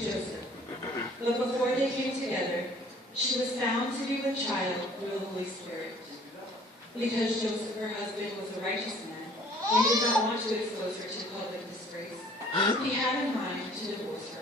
Joseph. But before they came together, she was found to be with child through the Holy Spirit. Because Joseph, her husband, was a righteous man and did not want to expose her to public disgrace, he had in mind to divorce her.